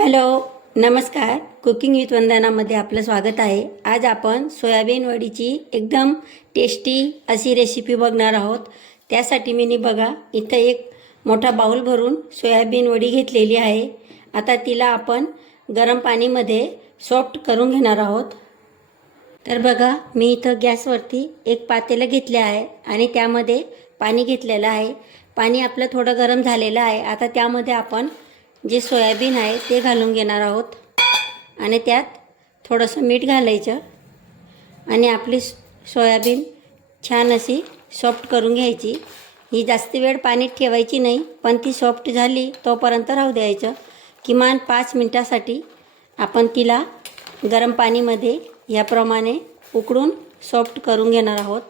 Hello, नमस्कार. Cooking with वंदनामध्ये आपलं स्वागत आहे. आज आपण सोयाबीन वडीची एकदम टेस्टी अशी रेसिपी बघणार आहोत. त्यासाठी मी बघा इथं एक मोठा बाउल भरून सोयाबीन वडी घेतलेली आहे. आता तिला आपण गरम पाणीमध्ये सॉफ्ट करून घेणार आहोत. तर बघा मी इथं गॅसवरती एक पातेलं घेतले आहे आणि त्यामध्ये पाणी घेतलेलं आहे. पाणी आपलं थोडं गरम झालेलं आहे. आता त्यामध्ये आपण जे सोयाबीन आहे ते घालून घेणार आहोत आणि त्यात थोडंसं मीठ घालायचं आणि आपली सोयाबीन छान अशी सॉफ्ट करून घ्यायची. ही जास्त वेळ पाण्यात ठेवायची नाही, पण ती सॉफ्ट झाली तोपर्यंत राहू द्यायचं. किमान 5 मिनिटासाठी आपण तिला गरम पाणीमध्ये याप्रमाणे उकळून सॉफ्ट करून घेणार आहोत.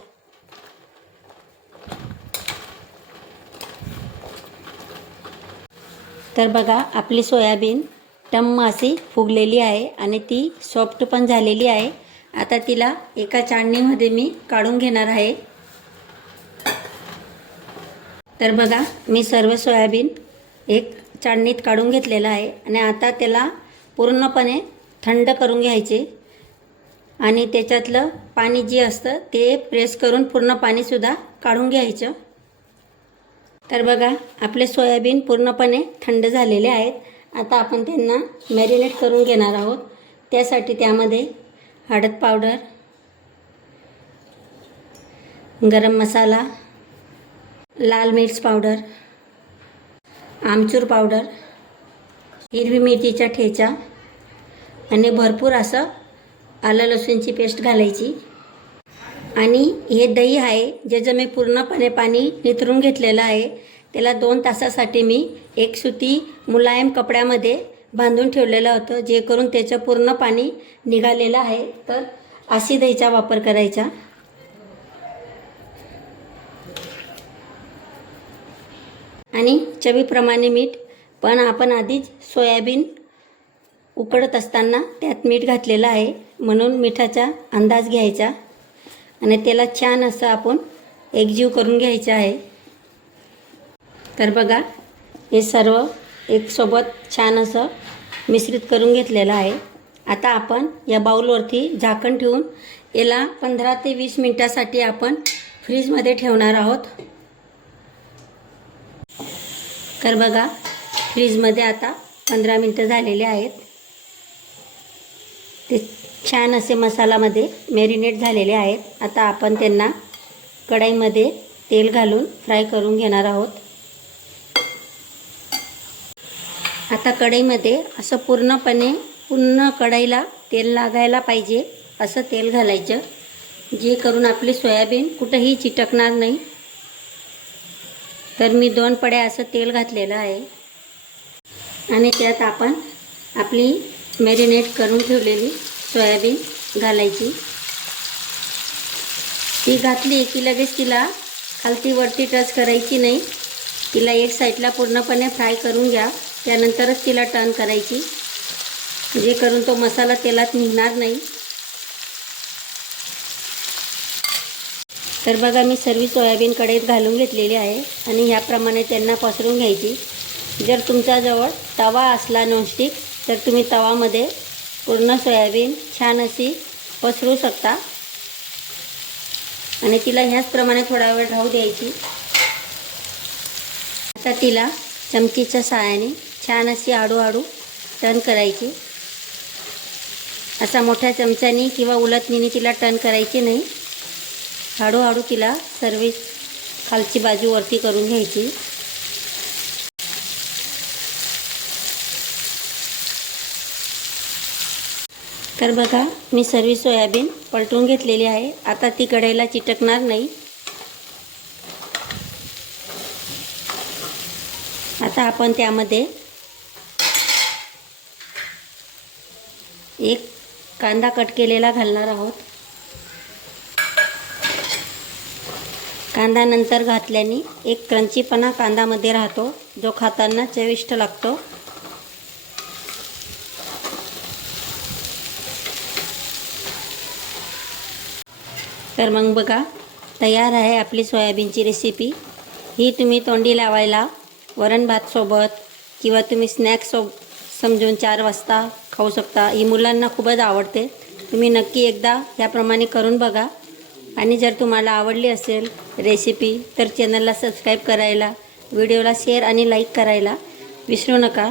तर बघा आपली सोयाबीन टम्म अशी फुगलेली आहे आणि ती सॉफ्ट पण झालेली आहे. आता तिला एका चाळणीमध्ये मी काढून घेणार आहे. तर बघा मी सर्व सोयाबीन एक चाळणीत काढून घेतलेलं आहे आणि आता त्याला पूर्णपणे थंड करून घ्यायचे आणि त्याच्यातलं पाणी जे असतं ते प्रेस करून पूर्ण पाणीसुद्धा काढून घ्यायचं. तर बघा आपले सोयाबीन पूर्णपणे थंड झालेले आहेत. आता आपण त्यांना मॅरिनेट करून घेणार आहोत. त्यासाठी त्यामध्ये हळद पावडर, गरम मसाला, लाल मिर्च पावडर, आमचूर पावडर, हिरवी मिरचीचा ठेचा आणि भरपूर असं आलं लसूणची पेस्ट घालायची. आणि हे दही आहे ज्याचं मी पूर्णपणे पाणी निथरून घेतलेलं आहे. त्याला 2 तासासाठी मी एक सुती मुलायम कपड्यामध्ये बांधून ठेवलेलं होतं, जे करून त्याचं पूर्ण पाणी निघालेलं आहे. तर अशी दहीचा वापर करायचा. आणि चवीप्रमाणे मीठ, पण आपण आधीच सोयाबीन उकळत असताना त्यात मीठ घातलेलं आहे म्हणून मिठाचा अंदाज घ्यायचा आणि त्याला छान असं आपण एकजीव करून घ्यायचं आहे. तर बघा हे सर्व एकसोबत छान असं मिश्रित करून घेतलेलं आहे. आता आपण या बाउलवरती झाकण ठेवून याला 15 ते 20 मिनिटासाठी आपण फ्रीजमध्ये ठेवणार आहोत. तर बघा फ्रीजमध्ये आता 15 मिनटं झालेले आहेत. ते छान असे मसाल्यामध्ये मॅरिनेट झालेले आहेत. आता आपण त्यांना कढईमध्ये तेल घालून फ्राय करून घेणार आहोत. आता कढईमध्ये असं पूर्ण कढईला तेल लागायला पाहिजे असं तेल घालायचं, जे करून आपली सोयाबीन कुठंही चिटकणार नाही. तर मी 2 पड्या असं तेल घातलेलं आहे आणि त्यात आपण आपली मॅरिनेट करून ठेवलेली सोयाबीन घालायची. ती घातली की लगेच तिला खालती वरती टच करायची नाही. तिला एक साईडला पूर्णपणे फ्राय करून घ्या, त्यानंतरच तिला टर्न करायची, जे करून तो मसाला तेलात निघणार नाही. तर बघा मी सर्व सोयाबीन कढईत घालून घेतलेली आहे आणि ह्याप्रमाणे त्यांना पसरून घ्यायची. जर तुमच्याजवळ तवा असला नॉनस्टिक तर तुम्ही तवामध्ये पूर्ण सोयाबीन छान अशी पसरू शकता आणि तिला ह्याचप्रमाणे थोडा वेळ राहू द्यायची. आता तिला चमचीच्या सहाय्याने छान अशी हळूहळू टर्न करायची. असा मोठ्या चमच्याने किंवा उलटणीने तिला टर्न करायची नाही. हळूहळू तिला सर्व खालची बाजू वरती करून घ्यायची. तर बघा मी सर्व सोयाबीन पलटून घेतलेली आहे. आता ती कढईला चिटकणार नाही. आता आपण त्यामध्ये एक कांदा कट केलेला घालणार आहोत. कांदा नंतर घातल्याने एक क्रंचीपणा कांदामध्ये राहतो, जो खाताना चविष्ट लागतो. तर मग बघा तयार आहे आपली सोयाबीनची रेसिपी. ही तुम्ही तोंडी लावायला वरण भात सोबत किंवा तुम्ही समजून 4 वाजता खाऊ शकता. ही मुलांना खूपच आवडते. तुम्ही नक्की एकदा याप्रमाणे करून बघा. आणि जर तुम्हाला आवडली असेल रेसिपी तर चॅनलला सबस्क्राईब करायला, व्हिडिओला शेअर आणि लाईक करायला विसरू नका.